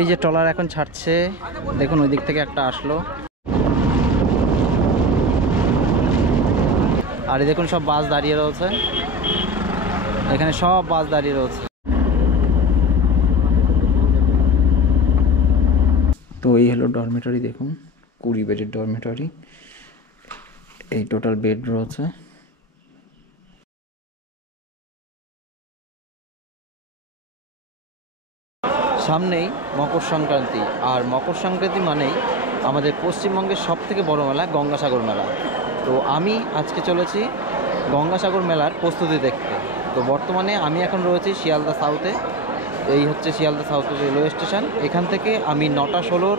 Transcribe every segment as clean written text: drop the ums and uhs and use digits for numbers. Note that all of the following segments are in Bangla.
এই যে ট্রলার এখন ছাড়ছে, দেখুন ওই দিক থেকে একটা আসলো, আর এই দেখুন সব বাস দাঁড়িয়ে রয়েছে, এখানে সব বাস দাঁড়িয়ে রয়েছে। তো এই হলো ডরমেটরি, দেখুন 20 বেডের ডরমেটরি, এই টোটাল বেড রয়েছে। সামনেই মকর সংক্রান্তি, আর মকর সংক্রান্তি মানেই আমাদের পশ্চিমবঙ্গের সবথেকে বড় মেলা গঙ্গাসাগর মেলা। তো আমি আজকে চলেছি গঙ্গাসাগর মেলার প্রস্তুতি দেখতে। তো বর্তমানে আমি এখন রয়েছি শিয়ালদা সাউথে, এই হচ্ছে শিয়ালদা সাউথ রেলওয়ে স্টেশন। এখান থেকে আমি 9টা 16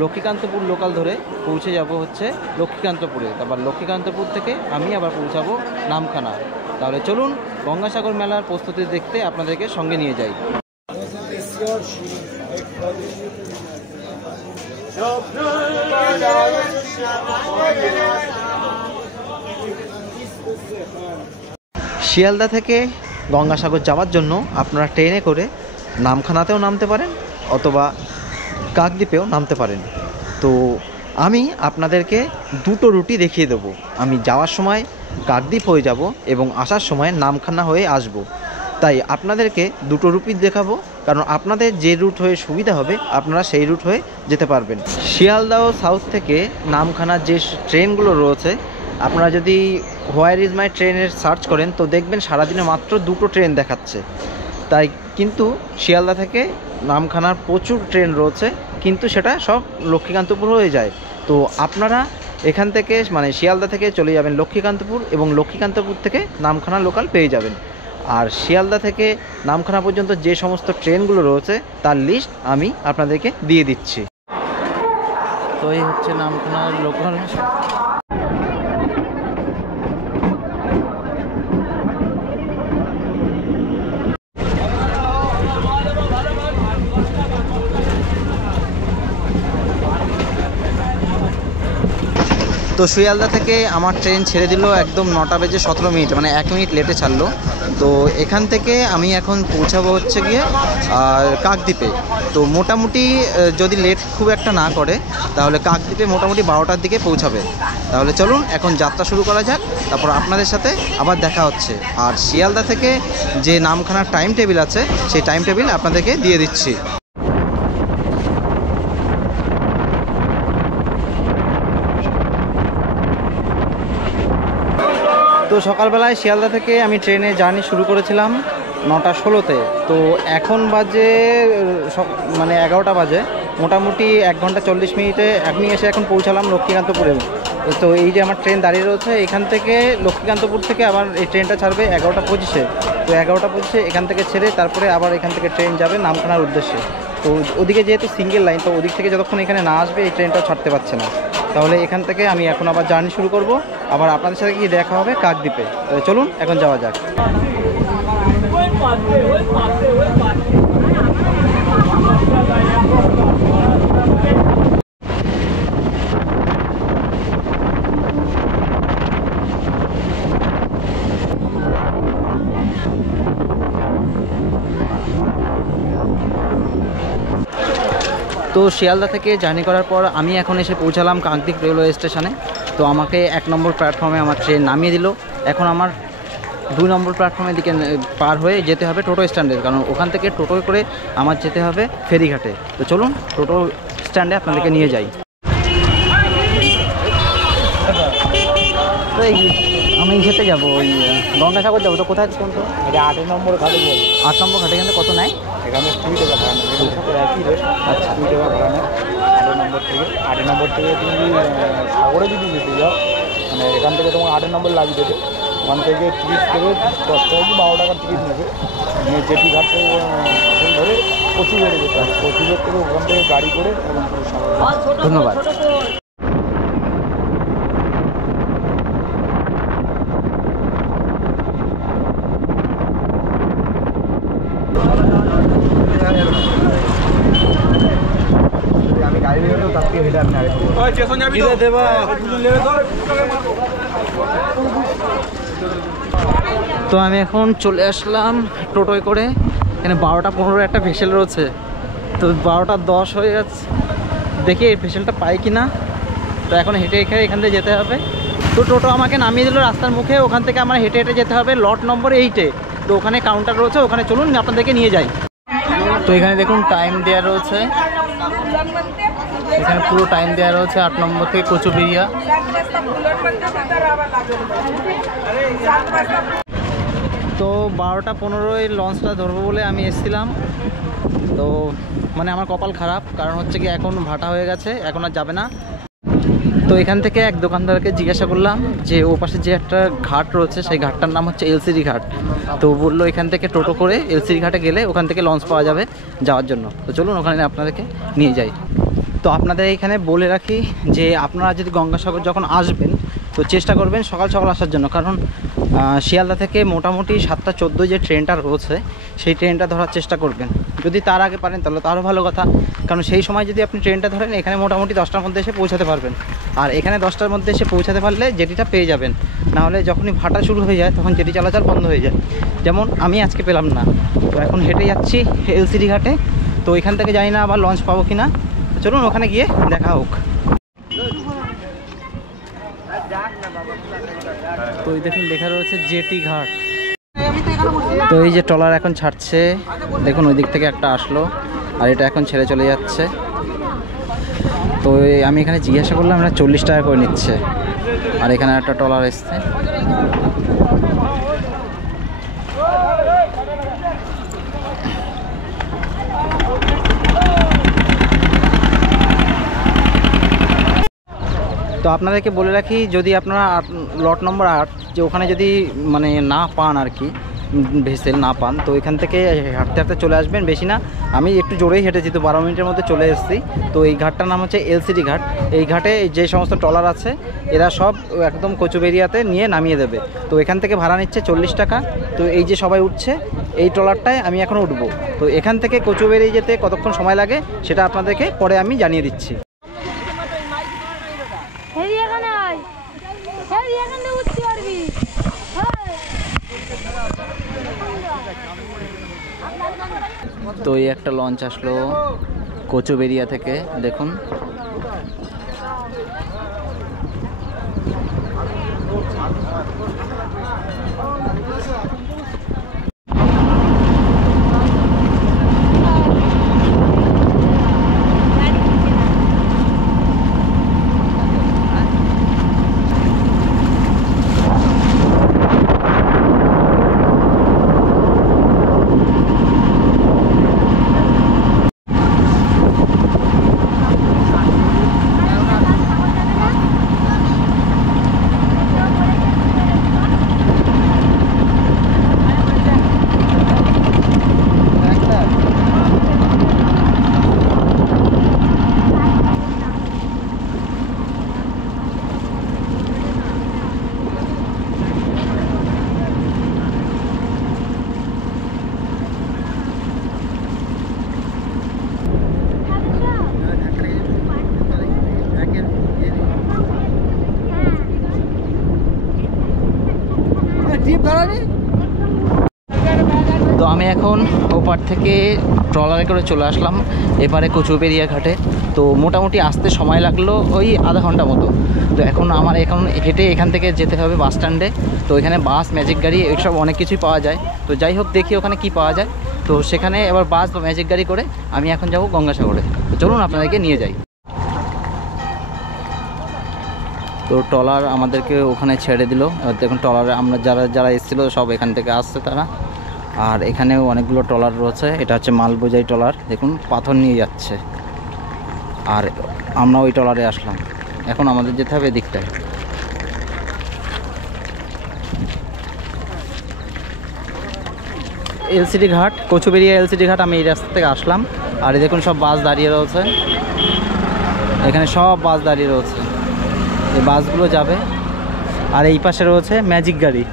লক্ষ্মীকান্তপুর লোকাল ধরে পৌঁছে যাব হচ্ছে লক্ষ্মীকান্তপুরে। তারপর লক্ষ্মীকান্তপুর থেকে আমি আবার পৌঁছাবো নামখানা। তাহলে চলুন গঙ্গাসাগর মেলার প্রস্তুতি দেখতে আপনাদেরকে সঙ্গে নিয়ে যাই। শিয়ালদা থেকে গঙ্গাসাগর যাওয়ার জন্য আপনারা ট্রেনে করে নামখানাতেও নামতে পারেন অথবা কাকদ্বীপেও নামতে পারেন। তো আমি আপনাদেরকে দুটো রুটই দেখিয়ে দেবো। আমি যাওয়ার সময় কাকদ্বীপ হয়ে যাব এবং আসার সময় নামখানা হয়ে আসব। তাই আপনাদেরকে দুটো রুটই দেখাবো, কারণ আপনাদের যে রুট হয়ে সুবিধা হবে আপনারা সেই রুট হয়ে যেতে পারবেন। শিয়ালদা ও সাউথ থেকে নামখানার যে ট্রেনগুলো রয়েছে, আপনারা যদি হোয়ার ইজ মাই ট্রেনের সার্চ করেন তো দেখবেন সারাদিনে মাত্র দুটো ট্রেন দেখাচ্ছে। তাই কিন্তু শিয়ালদা থেকে নামখানার প্রচুর ট্রেন রয়েছে, কিন্তু সেটা সব লক্ষ্মীকান্তপুর হয়ে যায়। তো আপনারা এখান থেকে মানে শিয়ালদা থেকে চলে যাবেন লক্ষ্মীকান্তপুর এবং লক্ষ্মীকান্তপুর থেকে নামখানা লোকাল পেয়ে যাবেন। আর শিয়ালদা থেকে নামখানা পর্যন্ত যে সমস্ত ট্রেনগুলো রয়েছে তার লিস্ট আমি আপনাদেরকে দিয়ে দিচ্ছি। তো এই হচ্ছে নামখানার লোকাল। তো শিয়ালদা থেকে আমার ট্রেন ছেড়ে দিল একদম 9টা বেজে 17 মিনিট, মানে 1 মিনিট লেটে ছাড়লো। তো এখান থেকে আমি এখন পৌঁছাবো হচ্ছে গিয়ে কাকদ্বীপে। তো মোটামুটি যদি লেট খুব একটা না করে তাহলে কাকদ্বীপে মোটামুটি 12টার দিকে পৌঁছাবে। তাহলে চলুন এখন যাত্রা শুরু করা যাক, তারপর আপনাদের সাথে আবার দেখা হচ্ছে। আর শিয়ালদা থেকে যে নামখানার টাইম টেবিল আছে সেই টাইম টেবিল আপনাদেরকে দিয়ে দিচ্ছি। তো সকালবেলায় শিয়ালদা থেকে আমি ট্রেনে জার্নি শুরু করেছিলাম 9টা 16-তে। তো এখন বাজে মানে 11টা বাজে, মোটামুটি 1 ঘন্টা 40 মিনিটে আমি এসে এখন পৌঁছালাম লক্ষ্মীকান্তপুরে। তো এই যে আমার ট্রেন দাঁড়িয়ে রয়েছে, এখান থেকে লক্ষ্মীকান্তপুর থেকে আবার এই ট্রেনটা ছাড়বে 11টা 25-এ। তো 11টা 25-এ এখান থেকে ছেড়ে তারপরে আবার এখান থেকে ট্রেন যাবে নামখানার উদ্দেশ্যে। তো ওদিকে যেহেতু সিঙ্গেল লাইন, তো ওদিক থেকে যতক্ষণ এখানে না আসবে এই ট্রেনটাও ছাড়তে পারছে না। তাহলে এখান থেকে আমি এখন আবার জার্নি শুরু করব, আবার আপনাদের সাথে কি দেখা হবে কাকদ্বীপে। তো চলুন এখন যাওয়া যাক। তো শিয়ালদা থেকে জার্নি করার পর আমি এখন এসে পৌঁছালাম কাকদ্বীপ রেলওয়ে স্টেশনে। তো আমাকে 1 নম্বর প্ল্যাটফর্মে আমার ট্রেন নামিয়ে দিল। এখন আমার 2 নম্বর প্ল্যাটফর্মের দিকে পার হয়ে যেতে হবে টোটো স্ট্যান্ডে, কারণ ওখান থেকে টোটোয় করে আমার যেতে হবে ফেরিঘাটে। তো চলুন টোটো স্ট্যান্ডে আপনাদেরকে নিয়ে যাই। তো আমি যেতে যাবো ওই গঙ্গাসাগর যাবো। তো কোথায় কোন? তো এটা 8 নম্বর ঘাটে যাবো। 8 নম্বর ঘাটে এখানে কত নেয়? এখানে 2 টাকা ভাড়া নেয়। একই রেট। আচ্ছা, 2 টাকা ভাড়া নেয় 8 নম্বর থেকে তুমি সাগরে যদি যেতে যাও, মানে এখান থেকে তোমার 8 নম্বর লাগিয়ে দেবে। ওখান থেকে টিকিট করে 10 টাকা কি 12 টাকার টিকিট নেবে, নিয়ে জেটি ঘাটে ধরে কচুবেড়ে যেতে হবে। কচুবেড় থেকে ওখান থেকে গাড়ি করে এবং ধন্যবাদ। তো আমি এখন চলে আসলাম টোটোয় করে। এখানে 12টা 15 একটা ভেসেল রয়েছে, তো 12:10 হয়ে যাচ্ছে, দেখি এই পেশেন্টটা পাই কি না। তো এখন হেঁটে এখান থেকে যেতে হবে। তো টোটো আমাকে নামিয়ে দিল রাস্তার মুখে, ওখান থেকে আমার হেঁটে হেঁটে যেতে হবে লট নম্বর 8-এ। তো ওখানে কাউন্টার রয়েছে, ওখানে চলুন আপনাদেরকে নিয়ে যাই। তো এখানে দেখুন টাইম দেওয়া রয়েছে, এখানে পুরো টাইম দেওয়া রয়েছে 8 নম্বর থেকে কচুবেড়িয়া। তো 12:15 লঞ্চটা ধরবো বলে আমি এসেছিলাম। তো মানে আমার কপাল খারাপ, কারণ হচ্ছে কি এখন ভাটা হয়ে গেছে, এখন আর যাবে না। তো এখান থেকে এক দোকানদারকে জিজ্ঞাসা করলাম যে ও পাশে যে একটা ঘাট রয়েছে সেই ঘাটটার নাম হচ্ছে এলসিডি ঘাট। তো বললো এখান থেকে টোটো করে এলসিডি ঘাটে গেলে ওখান থেকে লঞ্চ পাওয়া যাবে যাওয়ার জন্য। তো চলুন ওখানে আপনাদেরকে নিয়ে যাই। তো আপনাদের এখানে বলে রাখি যে আপনারা যদি গঙ্গাসাগর যখন আসবেন তো চেষ্টা করবেন সকাল সকাল আসার জন্য, কারণ শিয়ালদা থেকে মোটামুটি 7:14 যে ট্রেনটা রয়েছে সেই ট্রেনটা ধরার চেষ্টা করবেন। যদি তার আগে পারেন তাহলে তো আরও ভালো কথা, কারণ সেই সময় যদি আপনি ট্রেনটা ধরেন এখানে মোটামুটি 10টার মধ্যে এসে পৌঁছাতে পারবেন। আর এখানে 10টার মধ্যে এসে পৌঁছাতে পারলে জেটিটা পেয়ে যাবেন, নাহলে যখনই ভাটা শুরু হয়ে যায় তখন জেটি চলাচল বন্ধ হয়ে যায়, যেমন আমি আজকে পেলাম না। তো এখন হেঁটে যাচ্ছি এলসিডি ঘাটে। তো এখান থেকে জানি না আবার লঞ্চ পাবো কি না, চলুন ওখানে গিয়ে দেখা হোক। তো এই দেখুন লেখা রয়েছে জেটি ঘাট। তো এই যে ট্রলার এখন ছাড়ছে, দেখুন ওই দিক থেকে একটা আসলো আর এটা এখন ছেড়ে চলে যাচ্ছে। তো আমি এখানে জিজ্ঞাসা করলাম, এটা 40 টাকা করে নিচ্ছে। আর এখানে একটা ট্রলার এসছে। তো আপনাদেরকে বলে রাখি, যদি আপনারা লট নম্বর 8 যে ওখানে যদি মানে না পান আর কি, ভেসেল না পান, তো এখান থেকে হাঁটতে হাঁটতে চলে আসবেন। বেশি না, আমি একটু জোরেই হেঁটেছি, তো 12 মিনিটের মধ্যে চলে এসেছি। তো এই ঘাটটার নাম হচ্ছে এলসিডি ঘাট। এই ঘাটে যে সমস্ত ট্রলার আছে এরা সব একদম কচুবেড়িয়াতে নিয়ে নামিয়ে দেবে। তো এখান থেকে ভাড়া নিচ্ছে 40 টাকা। তো এই যে সবাই উঠছে এই ট্রলারটায় আমি এখন উঠবো। তো এখান থেকে কচুবেড়িয়া যেতে কতক্ষণ সময় লাগে সেটা আপনাদেরকে পরে আমি জানিয়ে দিচ্ছি। তো এই একটা লঞ্চ আসলো কচুবেড়িয়া থেকে, দেখুন। তো আমি এখন ওপার থেকে ট্রলারে করে চলে আসলাম এবারে কচুবেড়িয়া ঘাটে। তো মোটামুটি আসতে সময় লাগলো ওই আধা ঘন্টা মতো। তো এখন আমার এখন হেঁটে এখান থেকে যেতে হবে বাস স্ট্যান্ডে। তো এখানে বাস, ম্যাজিক গাড়ি এইসব অনেক কিছুই পাওয়া যায়। তো যাই হোক, দেখি ওখানে কি পাওয়া যায়। তো সেখানে এবার বাস বা ম্যাজিক গাড়ি করে আমি এখন যাব গঙ্গাসাগরে। তো চলুন আপনাদেরকে নিয়ে যাই। তো ট্রলার আমাদেরকে ওখানে ছেড়ে দিল। দেখুন ট্রলারে আমরা যারা এসেছিলো সব এখান থেকে আসছে তারা। আর এখানেও অনেকগুলো ট্রলার রয়েছে। এটা হচ্ছে মাল বোঝাই ট্রলার, দেখুন পাথর নিয়ে যাচ্ছে। আর আমরা ওই ট্রলারে আসলাম। এখন আমাদের যেতে হবে এদিকটায়। এলসিডি ঘাট, কচুবেড়িয়া এলসিডি ঘাট, আমি এই রাস্তা থেকে আসলাম। আর এই দেখুন সব বাস দাঁড়িয়ে রয়েছে, এখানে সব বাস দাঁড়িয়ে রয়েছে। এই বাসগুলো যাবে। আর এই পাশে রয়েছে ম্যাজিক গাড়ি।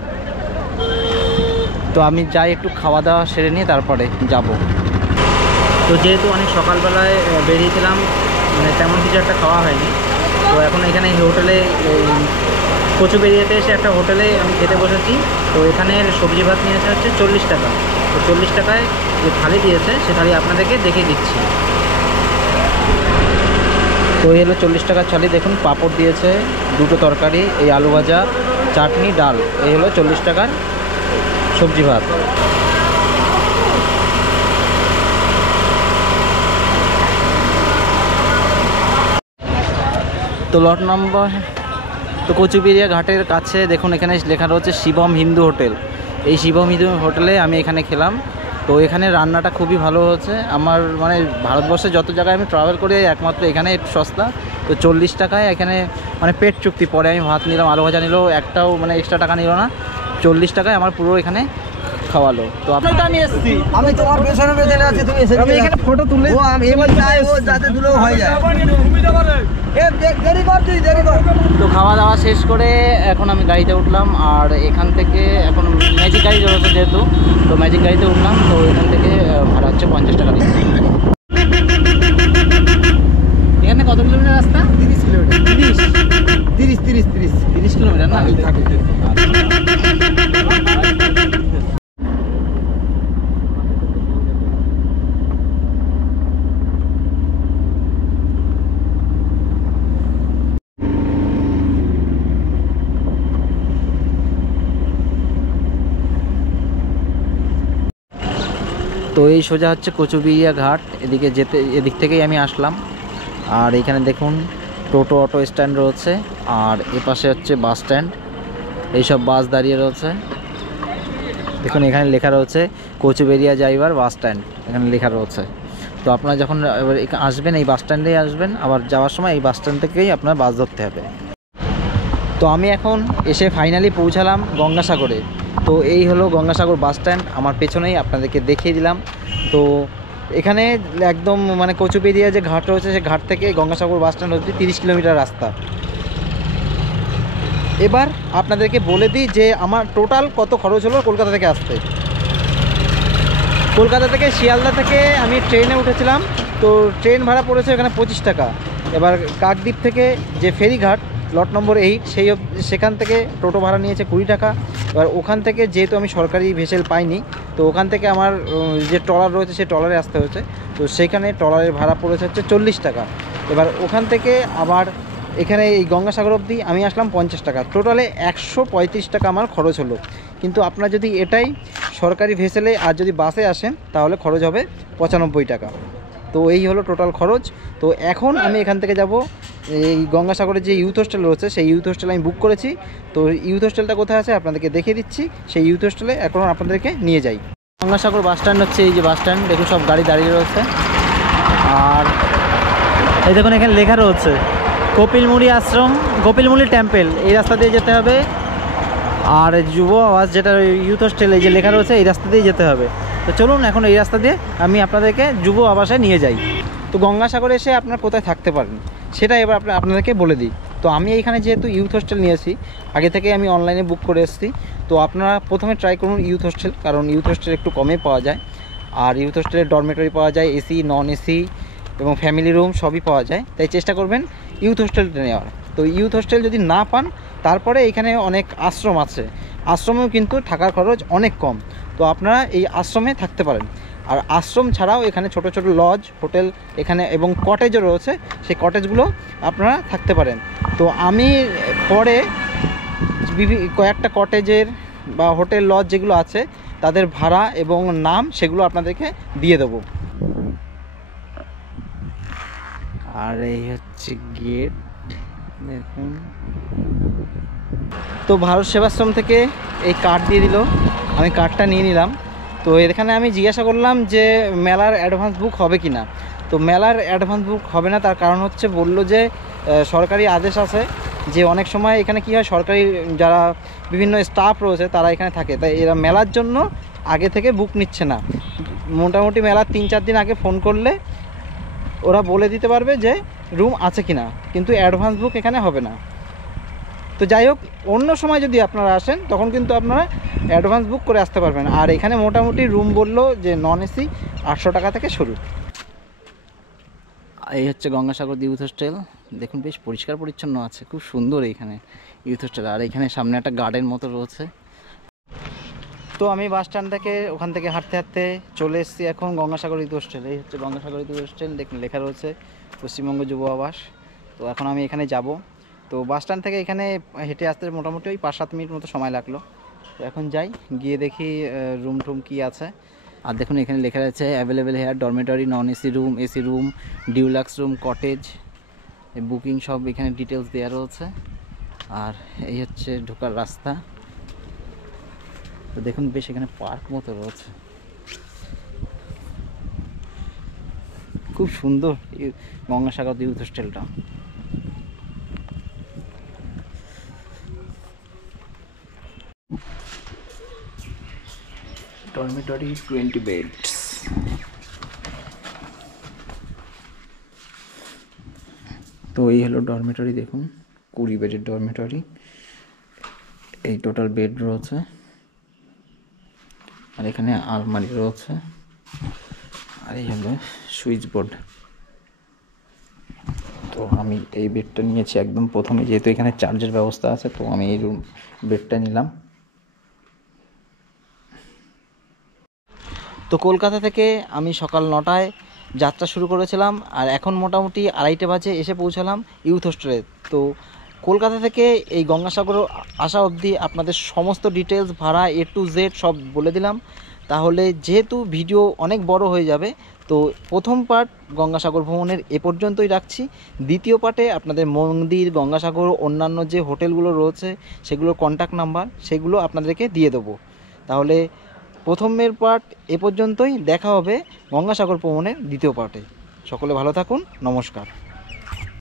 তো আমি যাই একটু খাওয়া দাওয়া সেরে নিয়ে তারপরে যাব। তো যেহেতু অনেক সকালবেলায় বেরিয়েছিলাম, মানে তেমন কিছু একটা খাওয়া হয়নি। তো এখন এখানে হোটেলে কচুবেড়িয়াতে এসে একটা হোটেলে আমি খেতে বসেছি। তো এখানের সবজি ভাত নিয়েছে হচ্ছে 40 টাকা। তো তো 40 টাকায় যে থালি দিয়েছে সে থালি আপনাদেরকে দেখিয়ে দিচ্ছি। তো এই হলো 40 টাকার থালি। দেখুন পাঁপড় দিয়েছে, দুটো তরকারি, এই আলু ভাজা, চাটনি, ডাল। এই হলো 40 টাকার সবজি ভাত। তো লট নম্বর তো কচুবেড়িয়া ঘাটের কাছে দেখুন এখানে লেখা রয়েছে শিবম হিন্দু হোটেল। এই শিবম হিন্দু হোটেলে আমি এখানে খেলাম। তো এখানে রান্নাটা খুবই ভালো হয়েছে। আমার মানে ভারতবর্ষে যত জায়গায় আমি ট্রাভেল করি একমাত্র এখানে একটু সস্তা। তো 40 টাকায় এখানে মানে পেট চুক্তি। পরে আমি ভাত নিলাম, আলু ভাজা নিল, একটাও মানে এক্সট্রা টাকা নিল না। 40 টাকায় আমার পুরো এখানে খাওয়ালো। তো আপনারা আমি এসেছি, আমি তোমার পেছনে পেছনে আছি, তুমি এসে আমি এখানে ফটো তুলে ও আমি এবার যাই ও যাতে তুলেও হয়ে যায়। তো খাওয়া দাওয়া শেষ করে এখন আমি গাড়িতে উঠলাম। আর এখান থেকে এখন ম্যাজিক গাড়ি রয়েছে যেহেতু, তো ম্যাজিক গাড়িতে উঠলাম। তো এখান থেকে ভাড়া হচ্ছে 50 টাকা দিচ্ছি। এখানে কত কিলোমিটার রাস্তা? 30 কিলোমিটার। 30 কিলোমিটার না? তো এই সোজা হচ্ছে কচুবেড়িয়া ঘাট। এদিকে যেতে এদিক থেকেই আমি আসলাম। আর এখানে দেখুন টোটো অটো স্ট্যান্ড রয়েছে। আর এপাশে হচ্ছে বাস স্ট্যান্ড, এইসব বাস দাঁড়িয়ে রয়েছে। দেখুন এখানে লেখা রয়েছে কচুবেড়িয়া যাইবার বাস স্ট্যান্ড, এখানে লেখা রয়েছে। তো আপনারা যখন আসবেন এই বাস স্ট্যান্ডেই আসবেন, আবার যাওয়ার সময় এই বাস স্ট্যান্ড থেকেই আপনার বাস ধরতে হবে। তো আমি এখন এসে ফাইনালি পৌঁছালাম গঙ্গাসাগরে। তো এই হলো গঙ্গাসাগর বাস স্ট্যান্ড, আমার পেছনেই আপনাদেরকে দেখিয়ে দিলাম। তো এখানে একদম মানে কচুবেড়িয়া যে ঘাট রয়েছে সে ঘাট থেকে গঙ্গাসাগর বাস স্ট্যান্ড হচ্ছে 30 কিলোমিটার রাস্তা। এবার আপনাদেরকে বলে দিই যে আমার টোটাল কত খরচ হলো কলকাতা থেকে আসতে। কলকাতা থেকে শিয়ালদা থেকে আমি ট্রেনে উঠেছিলাম। তো ট্রেন ভাড়া পড়েছে এখানে 25 টাকা। এবার কাকদ্বীপ থেকে যে ফেরিঘাট লট নম্বর 8 সেখান থেকে টোটো ভাড়া নিয়েছে 20 টাকা। এবার ওখান থেকে যেহেতু আমি সরকারি ভেসেল পাইনি, তো ওখান থেকে আমার যে ট্রলার রয়েছে সেই ট্রলারে আসতে হয়েছে। তো সেখানে ট্রলারের ভাড়া পড়েছে হচ্ছে 40 টাকা। এবার ওখান থেকে আবার এখানে এই গঙ্গাসাগর অবধি আমি আসলাম 50 টাকা। টোটালে 135 টাকা আমার খরচ হলো। কিন্তু আপনার যদি এটাই সরকারি ভেসেলে আর যদি বাসে আসেন তাহলে খরচ হবে 95 টাকা। তো এই হলো টোটাল খরচ। তো এখন আমি এখান থেকে যাব এই গঙ্গাসাগরের যে ইউথ হোস্টেল রয়েছে সেই ইউথ হোস্টেল আমি বুক করেছি। তো ইউথ হোস্টেলটা কোথায় আছে আপনাদেরকে দেখিয়ে দিচ্ছি। সেই ইউথ হোস্টেলে এখন আপনাদেরকে নিয়ে যাই। গঙ্গাসাগর বাস স্ট্যান্ড হচ্ছে এই যে বাস স্ট্যান্ড, দেখুন সব গাড়ি দাঁড়িয়ে রয়েছে। আর এই দেখুন এখানে লেখা রয়েছে কপিলমুড়ি আশ্রম, কপিলমুড়ি টেম্পল, এই রাস্তা দিয়ে যেতে হবে। আর যুব আবাস যেটা ইউথ হোস্টেল এই যে লেখা রয়েছে এই রাস্তা দিয়ে যেতে হবে। তো চলুন এখন এই রাস্তা দিয়ে আমি আপনাদেরকে যুব আবাসে নিয়ে যাই। তো গঙ্গাসাগরে এসে আপনারা কোথায় থাকতে পারেন সেটা এবার আপনাদেরকে বলে দিই। তো আমি এইখানে যেহেতু ইউথ হোস্টেল নিয়েছি, আগে থেকে আমি অনলাইনে বুক করে এসেছি। তো আপনারা প্রথমে ট্রাই করুন ইউথ হোস্টেল, কারণ ইউথ হোস্টেল একটু কমে পাওয়া যায়। আর ইউথ হোস্টেলের ডরমেটরি পাওয়া যায়, এসি, নন এসি এবং ফ্যামিলি রুম সবই পাওয়া যায়। তাই চেষ্টা করবেন ইউথ হোস্টেলটা নেওয়ার। তো ইউথ হোস্টেল যদি না পান তারপরে এখানে অনেক আশ্রম আছে, আশ্রমেও কিন্তু থাকার খরচ অনেক কম। তো আপনারা এই আশ্রমে থাকতে পারেন। আর আশ্রম ছাড়াও এখানে ছোট ছোট লজ, হোটেল এখানে এবং কটেজও রয়েছে, সেই কটেজগুলো আপনারা থাকতে পারেন। তো আমি পরে কয়েকটা কটেজের বা হোটেল লজ যেগুলো আছে তাদের ভাড়া এবং নাম সেগুলো আপনাদেরকে দিয়ে দেবো। আর এই হচ্ছে গেট দেখুন। তো ভারত সেবাশ্রম থেকে এই কার্ড দিয়ে দিল, আমি কার্ডটা নিয়ে নিলাম। তো এখানে আমি জিজ্ঞাসা করলাম যে মেলার অ্যাডভান্স বুক হবে কি না। তো মেলার অ্যাডভান্স বুক হবে না, তার কারণ হচ্ছে বলল যে সরকারি আদেশ আছে যে অনেক সময় এখানে কি হয়, সরকারি যারা বিভিন্ন স্টাফ রয়েছে তারা এখানে থাকে, তাই এরা মেলার জন্য আগে থেকে বুক নিচ্ছে না। মোটামুটি মেলার 3-4 দিন আগে ফোন করলে ওরা বলে দিতে পারবে যে রুম আছে কি না, কিন্তু অ্যাডভান্স বুক এখানে হবে না। তো যাই হোক, অন্য সময় যদি আপনারা আসেন তখন কিন্তু আপনারা অ্যাডভান্স বুক করে আসতে পারবেন। আর এখানে মোটামুটি রুম বললো যে নন এসি 800 টাকা থেকে শুরু। এই হচ্ছে গঙ্গাসাগর ইউথ হোস্টেল, দেখুন বেশ পরিষ্কার পরিচ্ছন্ন আছে, খুব সুন্দর এইখানে ইউথ হোস্টেল। আর এখানে সামনে একটা গার্ডেন মতো রয়েছে। তো আমি বাস স্ট্যান্ড থেকে ওখান থেকে হাঁটতে হাঁটতে চলে এসেছি এখন গঙ্গাসাগর ইউথ হোস্টেল। এই হচ্ছে গঙ্গাসাগর ইউথ হোস্টেল, দেখুন লেখা রয়েছে পশ্চিমবঙ্গ যুব আবাস। তো এখন আমি এখানে যাব। তো বাস স্ট্যান্ড থেকে এখানে হেঁটে আসতে মোটামুটি ওই 5-7 মিনিট মতো সময় লাগলো। তো এখন যাই, গিয়ে দেখি রুম টুম কী আছে। আর দেখুন এখানে লেখা রয়েছে available hair dormitory, non AC room, deluxe room, cottage, booking সব এখানে ডিটেলস দেওয়া রয়েছে। আর এই হচ্ছে ঢোকার রাস্তা। তো দেখুন বেশ এখানে পার্ক মতো রয়েছে, খুব সুন্দর গঙ্গাসাগর ইউথ হোস্টেলটা। Dormitory 20 beds. তো এই হলো ডরমেটরি, দেখুন 20 বেডের ডরমেটরি। এই টোটাল বেড রয়েছে, আর এখানে আলমারি রয়েছে, আর এই হলো সুইচ বোর্ড। তো আমি এই বেডটা নিয়েছি একদম প্রথমে, যেহেতু এখানে চার্জের ব্যবস্থা আছে, তো আমি এই বেডটা নিলাম। তো কলকাতা থেকে আমি সকাল 9টায় যাত্রা শুরু করেছিলাম, আর এখন মোটামুটি 2:30 বাজে এসে পৌঁছালাম ইউথ হোস্টেলে। তো কলকাতা থেকে এই গঙ্গাসাগর আসা অবধি আপনাদের সমস্ত ডিটেলস, ভাড়া A to Z সব বলে দিলাম। তাহলে যেহেতু ভিডিও অনেক বড় হয়ে যাবে, তো প্রথম পার্ট গঙ্গাসাগর ভ্রমণের এ পর্যন্তই রাখছি। দ্বিতীয় পার্টে আপনাদের মন্দির, গঙ্গাসাগর, অন্যান্য যে হোটেলগুলো রয়েছে সেগুলোর কন্ট্যাক্ট নাম্বার সেগুলো আপনাদেরকে দিয়ে দেবো। তাহলে প্রথমের পার্ট এ পর্যন্তই, দেখা হবে গঙ্গাসাগর ভ্রমণের দ্বিতীয় পার্টে। সকলে ভালো থাকুন, নমস্কার।